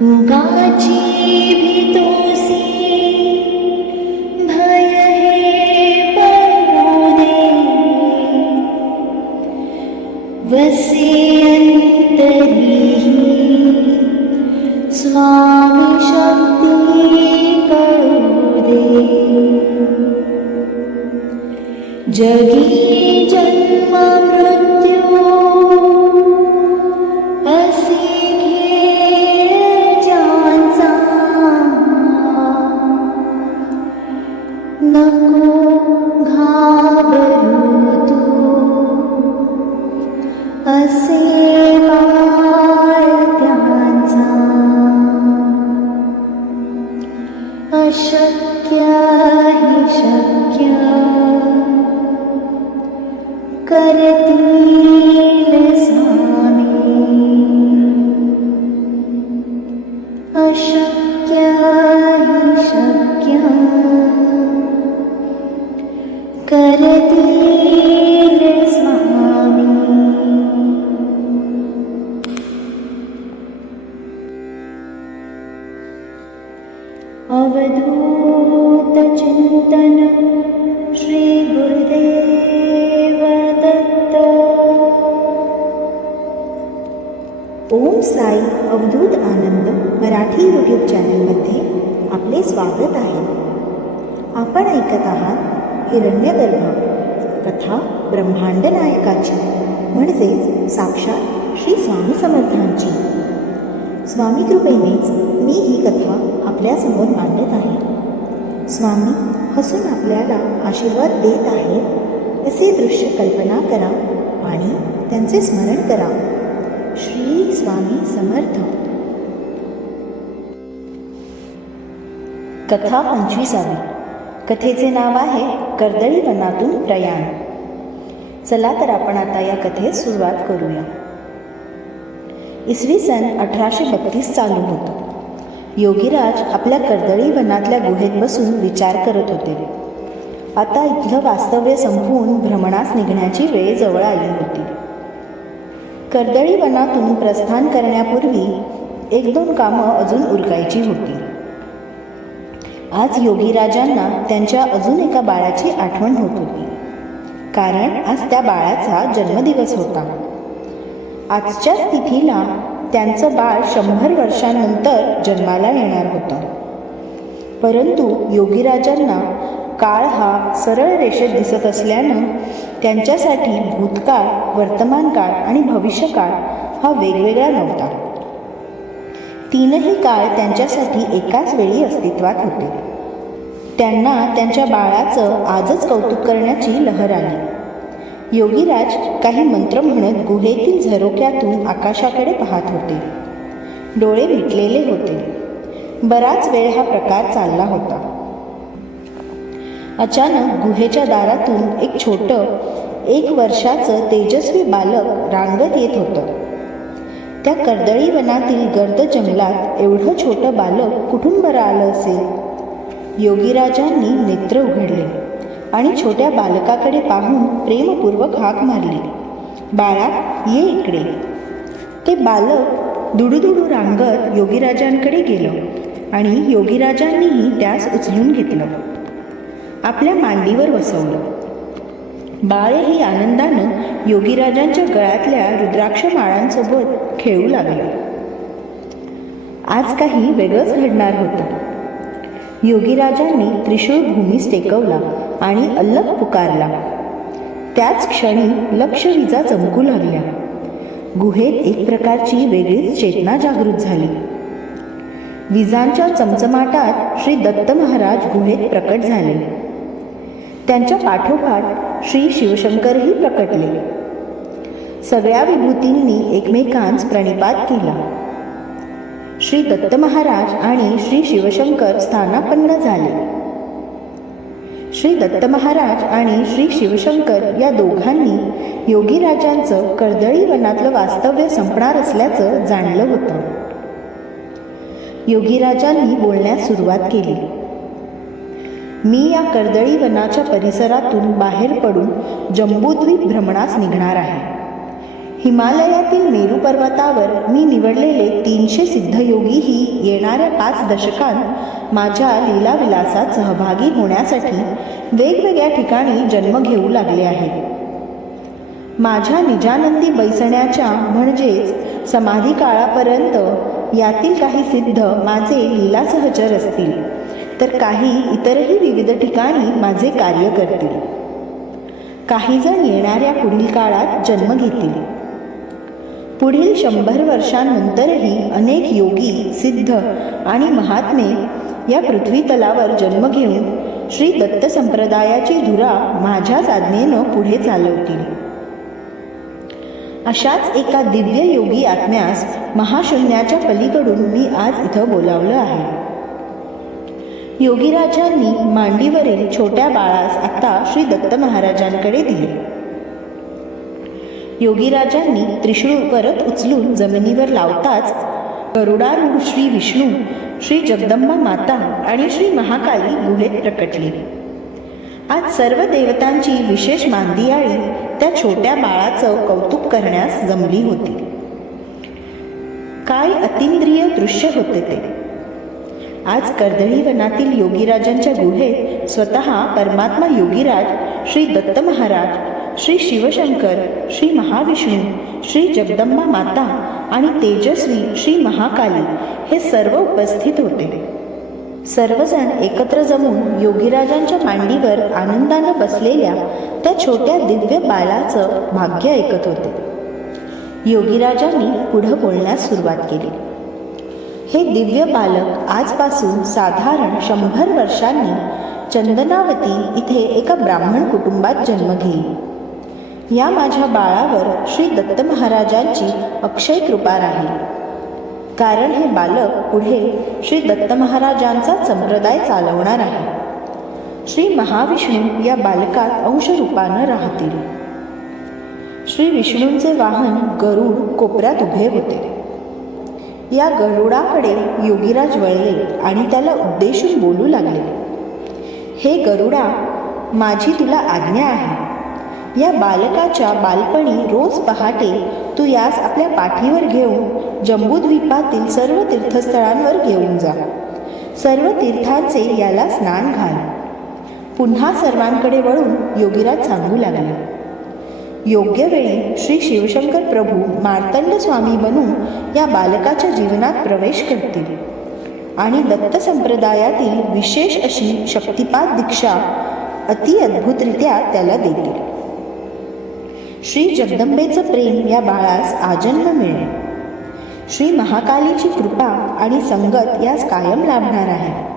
गाची पितुसी भयरे वसे ती स्वामि शक्ति पौरे जग करतील हिरण्यगर्भ कथा ब्रह्मांड नायकाची म्हणजेच साक्षात श्री स्वामी समर्थांची. स्वामी कृपेनेच मी ही कथा आपल्यासमोर मांडत आहे. स्वामी हसून आपल्याला आशीर्वाद देत आहेत असे दृश्य कल्पना करा आणि त्यांचे स्मरण करा. श्री स्वामी समर्थ. कथा पंचवीसावी. कथेचे नाव आहे कर्दळीवनातून प्रयाण. चला तर आपण आता या कथेस सुरुवात करूया. इसवी सन अठराशे बत्तीस चालू होतं. योगीराज आपल्या कर्दळी वनातल्या गुहेत बसून विचार करत होते. आता इथलं वास्तव्य संपवून भ्रमणास निघण्याची वेळ जवळ आली होती. कर्दळी वनातून प्रस्थान करण्यापूर्वी एक दोन कामं अजून उरकायची होती. आज योगीराजांना त्यांच्या अजून एका बाळाची आठवण होत होती. कारण आज त्या बाळाचा जन्मदिवस होता. आजच्या तिथीला त्यांचं बाळ शंभर वर्षांनंतर जन्माला येणार होतं. परंतु योगीराजांना काळ हा सरळ रेषेत दिसत असल्यानं त्यांच्यासाठी भूतकाळ वर्तमान काळ आणि भविष्यकाळ हा वेगवेगळा नव्हता. तीनही काळ त्यांच्यासाठी एकाच वेळी अस्तित्वात होते. त्यांना त्यांच्या बाळाचं आजच कौतुक करण्याची लहर आली. योगीराज काही मंत्र म्हणत गुहेतील झरोक्यातून आकाशाकडे पाहत होते. डोळे मिटलेले होते. बराच वेळ हा प्रकार चालला होता. अचानक गुहेच्या दारातून एक छोटं एक वर्षाचं तेजस्वी बालक रांगत येत होतं. त्या कर्दळी वनातील गर्द जंगलात एवढं छोटं बालक कुठून बरं आलं असेल? योगीराजांनी नेत्र उघडले आणि छोट्या बालकाकडे पाहून प्रेमपूर्वक हाक मारली. बाळा ये इकडे. ते बालक दुडूदुडू रांगत योगीराजांकडे गेलं आणि योगीराजांनीही त्यास उचलून घेतलं. आपल्या मांडीवर बसवलं. बाळही आनंदानं योगीराजांच्या गळ्यातल्या रुद्राक्ष माळांसोबत खेळू लागले. आज काही वेगळंच घडणार होतं. योगीराजांनी त्रिशूळ भूमीस टेकवला आणि अल्लक पुकारला. त्याच क्षणी लक्ष विजा चमकू लागल्या. गुहेत एक प्रकारची वेगळीच चेतना जागृत झाली. विजांच्या चमचमाटात श्री दत्त महाराज गुहेत प्रकट झाले. त्यांच्या पाठोपाठ श्री शिवशंकरही प्रकटले. सगळ्या विभूतींनी एकमेकांस प्रणिपात केला. श्री दत्त महाराज आणि श्री शिवशंकर स्थानापन्न झाले. श्री दत्त महाराज आणि श्री शिवशंकर या दोघांनी योगीराजांचं कर्दळी वनातलं वास्तव्य संपणार असल्याचं जाणलं होतं. योगीराजांनी बोलण्यास सुरुवात केली. मी या कर्दळी वनाच्या परिसरातून बाहेर पडून जम्बूद्वीप भ्रमणास निघणार आहे. हिमालयातील मेरू पर्वतावर मी निवडलेले तीनशे सिद्धयोगीही येणाऱ्या पाच दशकांत माझ्या लीलाविलासात सहभागी होण्यासाठी वेगवेगळ्या ठिकाणी जन्म घेऊ लागले आहेत. माझ्या निजानंदी बैसण्याच्या म्हणजेच समाधी काळापर्यंत यातील काही सिद्ध माझे लीलासहचर असतील. तर काही इतरही विविध ठिकाणी माझे कार्य करतील. काही जण येणाऱ्या पुढील काळात जन्म घेतील. पुढील शंभर वर्षांनंतरही अनेक योगी सिद्ध आणि महात्मे या पृथ्वी तलावर जन्म घेऊन श्री दत्त संप्रदायाची धुरा माझ्याच आज्ञेनं पुढे चालवतील. अशाच एका दिव्य योगी आत्म्यास महाशून्याच्या पलीकडून मी आज इथं बोलावलं आहे. योगीराजांनी मांडीवरील छोट्या बाळास आता श्री दत्त महाराजांकडे दिले. योगीराजांनी त्रिशूळ परत उचलून जमिनीवर लावताच गरुडारूढ श्री विष्णू श्री जगदंबा माता आणि श्री महाकाली गुहेत प्रकटली. आज सर्व देवतांची विशेष मांदियाळी त्या छोट्या बाळाचं कौतुक करण्यास जमली होती. काय अतिंद्रिय दृश्य होते ते. आज कर्दळी वनातील योगीराजांच्या गुहेत स्वतः परमात्मा योगीराज श्री दत्त महाराज श्री शिवशंकर श्री महाविष्णू श्री जगदंबा माता आणि तेजस्वी श्री महाकाली हे सर्व उपस्थित होते. सर्वजण एकत्र जमून योगीराजांच्या मांडीवर आनंदानं बसलेल्या त्या छोट्या दिव्य बालाचं भाग्य ऐकत होते. योगीराजांनी पुढं बोलण्यास सुरुवात केली. हे दिव्य बालक आजपासून साधारण शंभर वर्षांनी चंदनावती इथे एका ब्राह्मण कुटुंबात जन्म घेईल या माझ्या बाळावर श्री दत्त महाराजांची अक्षय कृपा राहील. कारण हे बालक पुढे श्री दत्त महाराजांचा संप्रदाय चालवणार आहे. श्री महाविष्णू या बालकात अंशरूपानं राहतील. श्री विष्णूंचे वाहन गरुड कोपऱ्यात उभे होते. या गरुडाकडे योगीराज वळले आणि त्याला उद्देशून बोलू लागले. हे गरुडा माझी तुला आज्ञा आहे. या बालकाच्या बालपणी रोज पहाटे तू यास आपल्या पाठीवर घेऊन जम्बूद्वीपातील सर्व तीर्थस्थळांवर घेऊन जा. सर्व तीर्थांचे याला स्नान घाल. पुन्हा सर्वांकडे वळून योगीराज सांगू लागला. योग्य वेळी श्री शिवशंकर प्रभू मार्तंड स्वामी बनून या बालकाच्या जीवनात प्रवेश करतील. आणि दत्त संप्रदायातील विशेष अशी शक्तिपात दीक्षा अति अद्भुतरित्या त्याला देतील. श्री जगदंबेचं प्रेम या बाळास आजन्म मिळेल. श्री महाकालीची कृपा आणि संगत यास कायम लाभणार आहे.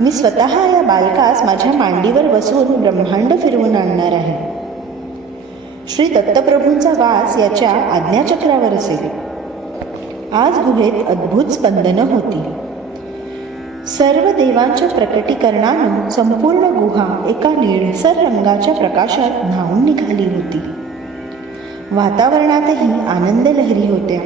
मी स्वतः या बालकास माझ्या मांडीवर बसवून ब्रह्मांड फिरवून आणणार आहे. श्री दत्तप्रभूंचा वास याच्या आज्ञाचक्रावर असेल. आज गुहेत अद्भुत स्पंदनं होती सर्व देवांच्या प्रकटीकरणानं संपूर्ण गुहा एका निळसर रंगाच्या प्रकाशात न्हावून निघाली होती. वातावरणातही आनंद लहरी होत्या.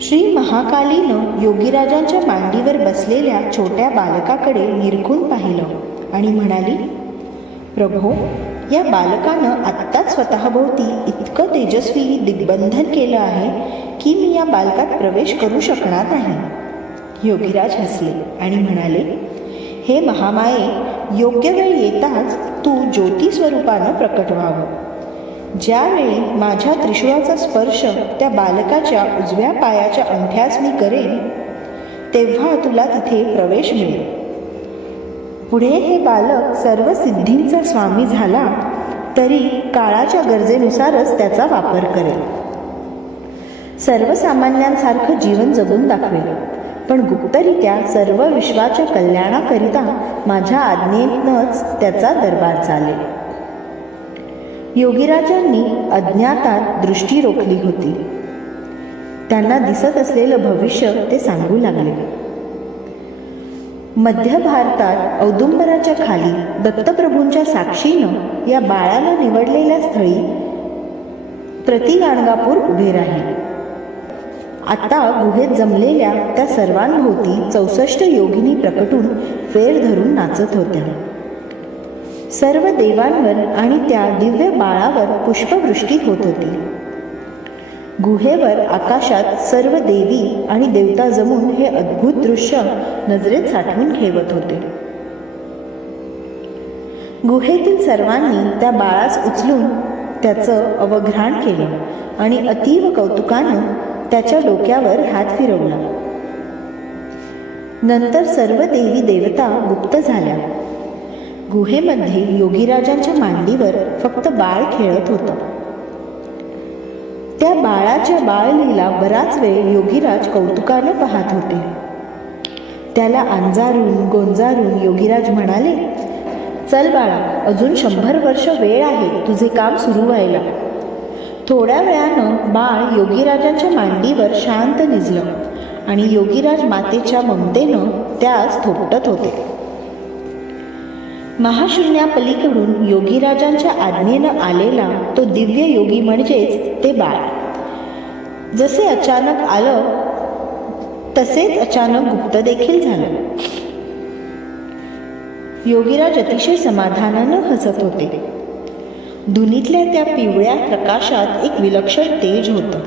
श्री महाकालीनं योगीराजांच्या मांडीवर बसलेल्या छोट्या बालकाकडे निरखून पाहिलं आणि म्हणाली प्रभो या बालकानं आत्ता स्वतःभोवती इतकं तेजस्वी दिग्बंधन केलं आहे की मी या बालकात प्रवेश करू शकणार नाही. योगीराज हसले आणि म्हणाले हे महामाये योग्य वेळ येताच तू ज्योती स्वरूपानं प्रकट व्हावं ज्यावेळी माझ्या त्रिशूळाचा स्पर्श त्या बालकाच्या उजव्या पायाच्या अंगठ्यास मी करेन तेव्हा तुला तिथे प्रवेश मिळेल. पुढे हे बालक सर्व सिद्धींचा स्वामी झाला तरी काळाच्या गरजेनुसारच त्याचा वापर करेल. सर्वसामान्यांसारखं जीवन जगून दाखवेल. पण गुप्तरित्या सर्व विश्वाच्या कल्याणाकरिता माझ्या आज्ञेतनंच त्याचा दरबार चालेल. योगीराजांनी अज्ञातात दृष्टी रोखली होती. त्यांना दिसत असलेलं भविष्य ते सांगू लागले. मध्य भारतात औदुंबराच्या खाली दत्तप्रभूंच्या साक्षीनं या बाळाला निवडलेल्या स्थळी प्रतिगाणगापूर उभे राहील. आता गुहेत जमलेल्या त्या सर्वांभोवती चौसष्ट योगिनी प्रकटून फेर धरून नाचत होत्या. सर्व देवांवर आणि त्या दिव्य बाळावर पुष्पवृष्टी होत होती. गुहेवर आकाशात सर्व देवी आणि देवता जमून हे अद्भुत दृश्य नजरेत साठवून ठेवत होते. गुहेतील सर्वांनी त्या बाळास उचलून त्याचं अवघ्राण केलं आणि अतीव कौतुकानं त्याच्या डोक्यावर हात फिरवला. नंतर सर्व देवी देवता गुप्त झाल्या. गुहेमध्ये योगीराजांच्या मांडीवर फक्त बाळ खेळत होतं. त्या बाळाच्या बाळलीला बराच वेळ योगीराज कौतुकानं पाहत होते. त्याला अंजारून गोंजारून योगीराज म्हणाले चल बाळा अजून शंभर वर्ष वेळ आहे तुझे काम सुरू व्हायला. थोड्या वेळानं बाळ योगीराजांच्या मांडीवर शांत निजलं आणि योगीराज मातेच्या ममतेनं त्यास थोपटत होते. महाशून्यापलीकडून योगीराजांच्या आज्ञेनं आलेला तो दिव्य योगी म्हणजेच ते बाळ. जसे अचानक आलं तसेच अचानक गुप्त देखील झालं. योगीराज अतिशय समाधानानं हसत होते. धुनीतल्या त्या पिवळ्या प्रकाशात एक विलक्षण तेज होतं.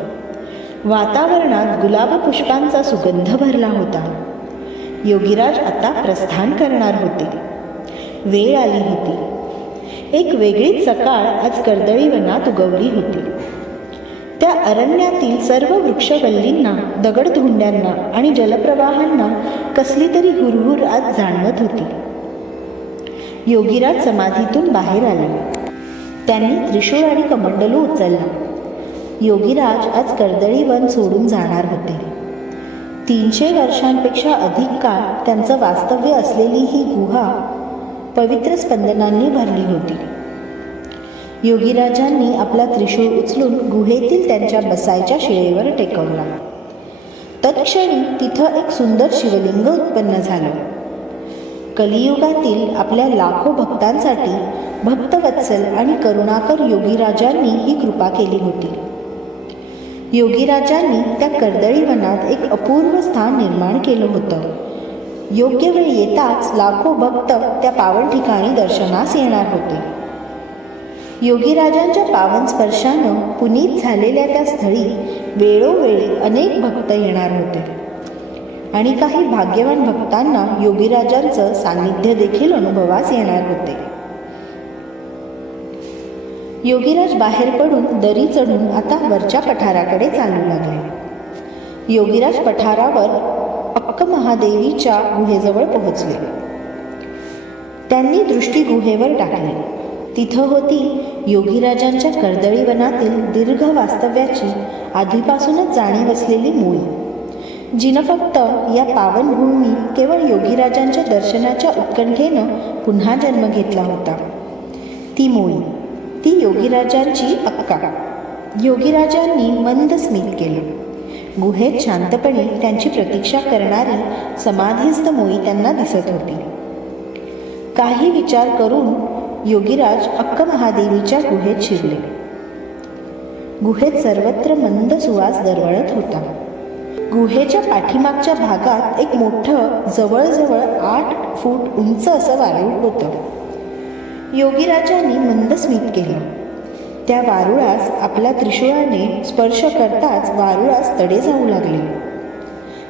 वातावरणात गुलाब पुष्पांचा सुगंध भरला होता. योगीराज आता प्रस्थान करणार होते. वेळ आली होती. एक वेगळीच सकाळ आज कर्दळी वनात उगवली होती. त्या अरण्यातील सर्व वृक्षवल्लींना दगडधुंड्यांना आणि जलप्रवाहांना कसली तरी हुरहुर आज जाणवत होती. योगीराज समाधीतून बाहेर आले. त्यांनी त्रिशूळ आणि कमंडलू उचलला. योगीराज आज कर्दळी वन सोडून जाणार होते. तीनशे वर्षांपेक्षा अधिक काळ त्यांचं वास्तव्य असलेली ही गुहा पवित्र स्पंदनांनी भरली होती. योगीराजांनी आपला त्रिशूळ उचलून गुहेतील त्यांच्या बसायच्या शिळेवर टेकवला. तत्क्षणी तिथं एक सुंदर शिवलिंग उत्पन्न झालं. कलियुगातील आपल्या लाखो भक्तांसाठी भक्तवत्सल आणि करुणाकर योगीराजांनी ही कृपा केली होती. योगीराजांनी त्या कर्दळी वनात एक अपूर्व स्थान निर्माण केलं होतं. योग्य वेळ येताच लाखो भक्त त्या पावन ठिकाणी दर्शनास येणार होते. योगीराजांच्या पावन स्पर्शानं पुनीत झालेल्या त्या स्थळी वेळोवेळी अनेक भक्त येणार होते. आणि काही भाग्यवान भक्तांना योगीराजांचं सान्निध्य देखील अनुभवास येणार होते. योगीराज बाहेर पडून दरी चढून आता वरच्या पठाराकडे चालू लागले. योगीराज पठारावर अक्क महादेवीच्या गुहेजवळ पोहोचले. त्यांनी दृष्टी गुहेवर टाकली. तिथं होती योगीराजांच्या कर्दळीवनातील दीर्घ वास्तव्याची आधीपासूनच जाणीव असलेली मुळी जिनं फक्त या पावनभूमी केवळ योगीराजांच्या दर्शनाच्या उत्कंठेनं पुन्हा जन्म घेतला होता. ती मुळी ती योगीराजांची अक्का. योगीराजांनी मंद स्मित केलं. गुहेत शांतपणे त्यांची प्रतीक्षा करणारी समाधीस्थ मोई त्यांना दिसत होती. काही विचार करून योगीराज अक्क महादेवीच्या गुहेत शिरले. गुहेत सर्वत्र मंद सुवास दरवळत होता. गुहेच्या पाठीमागच्या भागात एक मोठं जवळजवळ आठ फूट उंच असं वारूळ होतं. योगीराजांनी मंद स्मित केलं. त्या वारुळास आपल्या त्रिशूळाने स्पर्श करताच वारुळास तडे जाऊ लागले.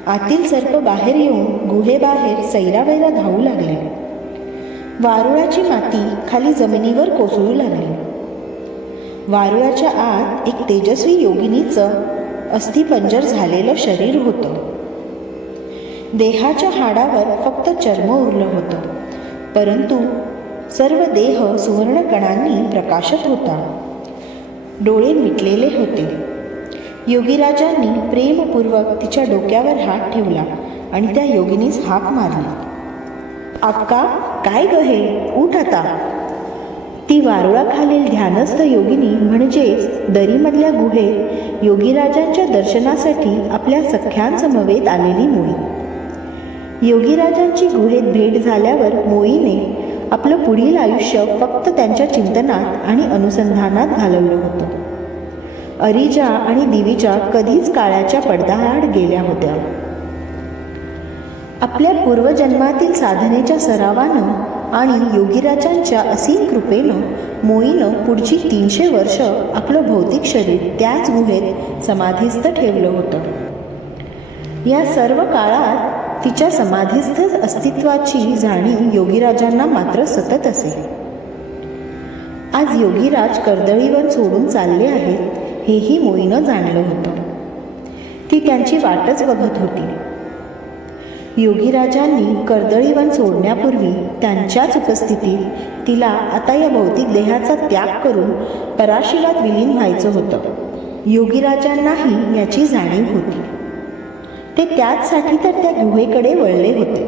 आतील सर्प बाहेर येऊन गुहेबाहेर सैरावैरा धावू लागले. वारुळाची माती खाली जमिनीवर कोसळू लागली. वारुळाच्या आत एक तेजस्वी योगिनीचं अस्थिपंजर झालेलं शरीर होतं. देहाच्या हाडावर फक्त चर्म उरलं होतं परंतु सर्व देह सुवर्णकणांनी प्रकाशत होता. डोळे मिटलेले होते. योगीराजांनी प्रेमपूर्वक तिच्या डोक्यावर हात ठेवला आणि त्या योगिनीस हाक मारली. अक्का काय ग हे? उठ आता. ती वारुळाखालील ध्यानस्थ योगिनी म्हणजेच दरीमधल्या गुहेत योगीराजांच्या दर्शनासाठी आपल्या सख्यांसमवेत आलेली मोळी योगीराजांची गुहेत भेट झाल्यावर मोईने आपलं पुढील आयुष्य फक्त त्यांच्या चिंतनात आणि अनुसंधानात घालवलं होतं. अरिजा आणि दिवीजा कधीच काळाच्या पडद्याआड गेल्या होत्या. आपल्या पूर्वजन्मातील साधनेच्या सरावानं आणि योगीराजांच्या असीम कृपेनं मोईनं पुढची तीनशे वर्ष आपलं भौतिक शरीर त्याच गुहेत समाधीस्थ ठेवलं होतं. या सर्व काळात तिच्या समाधीस्थ अस्तित्वाची जाणीव योगीराजांना मात्र सतत असे. आज योगीराज कर्दळीवन सोडून चालले आहेत हेही मोईनं जाणलं होतं. ती त्यांची वाटच बघत होती. योगीराजांनी कर्दळीवन सोडण्यापूर्वी त्यांच्याच उपस्थितीत तिला आता या भौतिक देहाचा त्याग करून पराशिवात विलीन व्हायचं होतं. योगीराजांनाही याची जाणीव होती. ते त्याचसाठी तर त्या गुहेकडे वळले होते.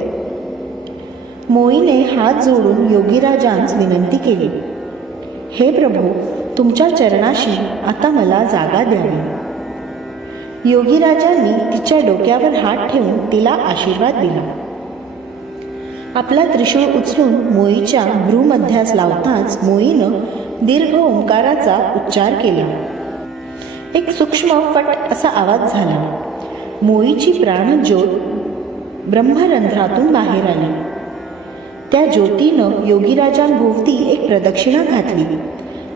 मोईने हात जोडून योगीराजांस विनंती केली हे प्रभू तुमच्या चरणाशी आता मला जागा द्यावी योगीराजांनी तिच्या डोक्यावर हात ठेवून तिला आशीर्वाद दिला. आपला त्रिशूळ उचलून मोईच्या भ्रूमध्यास लावताच मोईनं दीर्घ ओंकाराचा उच्चार केला. एक सूक्ष्म फट असा आवाज झाला. मोईची प्राणज्योत ब्रह्मरंध्रातून बाहेर आली. त्या ज्योतीनं योगीराजांभोवती एक प्रदक्षिणा घातली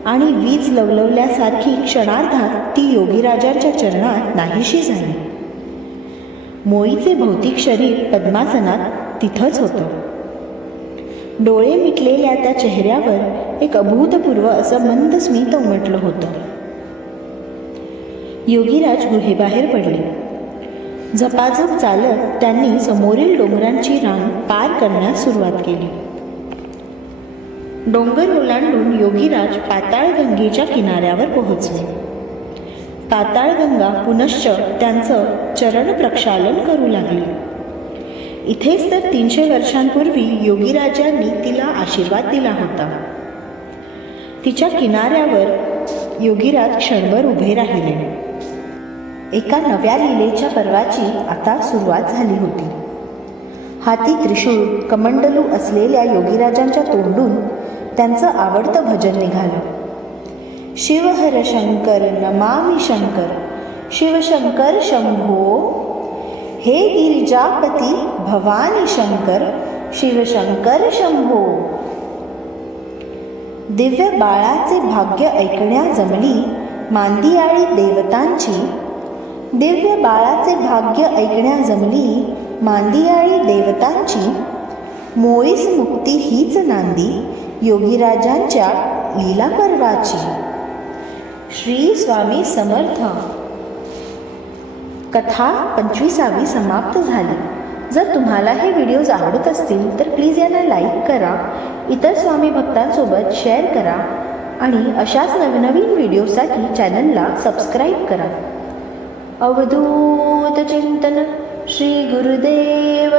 आणि वीज लवलवल्यासारखी क्षणार्धात ती योगीराजांच्या चरणात नाहीशी झाली. मोईचे भौतिक शरीर पद्मासनात तिथंच होतं. डोळे मिटलेल्या त्या चेहऱ्यावर एक अभूतपूर्व असं मंद स्मित उमटलं होतं. योगीराज गुहेबाहेर पडले. झपाझप चालत त्यांनी समोरील डोंगरांची रांग पार करण्यास सुरुवात केली. डोंगर ओलांडून योगीराज पाताळगंगेच्या किनाऱ्यावर पोहोचले. पाताळगंगा पुनश्च त्यांचं चरण प्रक्षालन करू लागली. इथेच तर तीनशे वर्षांपूर्वी योगीराजांनी तिला आशीर्वाद दिला होता. तिच्या किनाऱ्यावर योगीराज क्षणभर उभे राहिले. एका नव्या लिलेच्या पर्वाची आता सुरुवात झाली होती. हाती त्रिशूळ कमंडलू असलेल्या योगीराजांच्या तोंडून त्यांचं आवडतं भजन निघालं. शिवहर शंकर नमामी शंकर शिवशंकर शंभो. हे गिरिजापती भवानी शंकर शिवशंकर शंभो. दिव्य बाळाचे भाग्य ऐकण्या जमली मांदियाळी देवतांची दिव्य बाळाचे भाग्य ऐकण्या जमली मांदियाळी देवतांची. मोळीस मुक्ती हीच नांदी योगीराजांच्या लीला पर्वाची श्री स्वामी समर्थ. कथा पंचवीसावी समाप्त झाली. जर तुम्हाला हे व्हिडिओज आवडत असतील तर प्लीज यांना लाईक करा इतर स्वामी भक्तांसोबत शेअर करा आणि अशाच नवनवीन व्हिडिओसाठी चॅनलला सबस्क्राईब करा. अवधूत चिंतन श्री गुरुदेव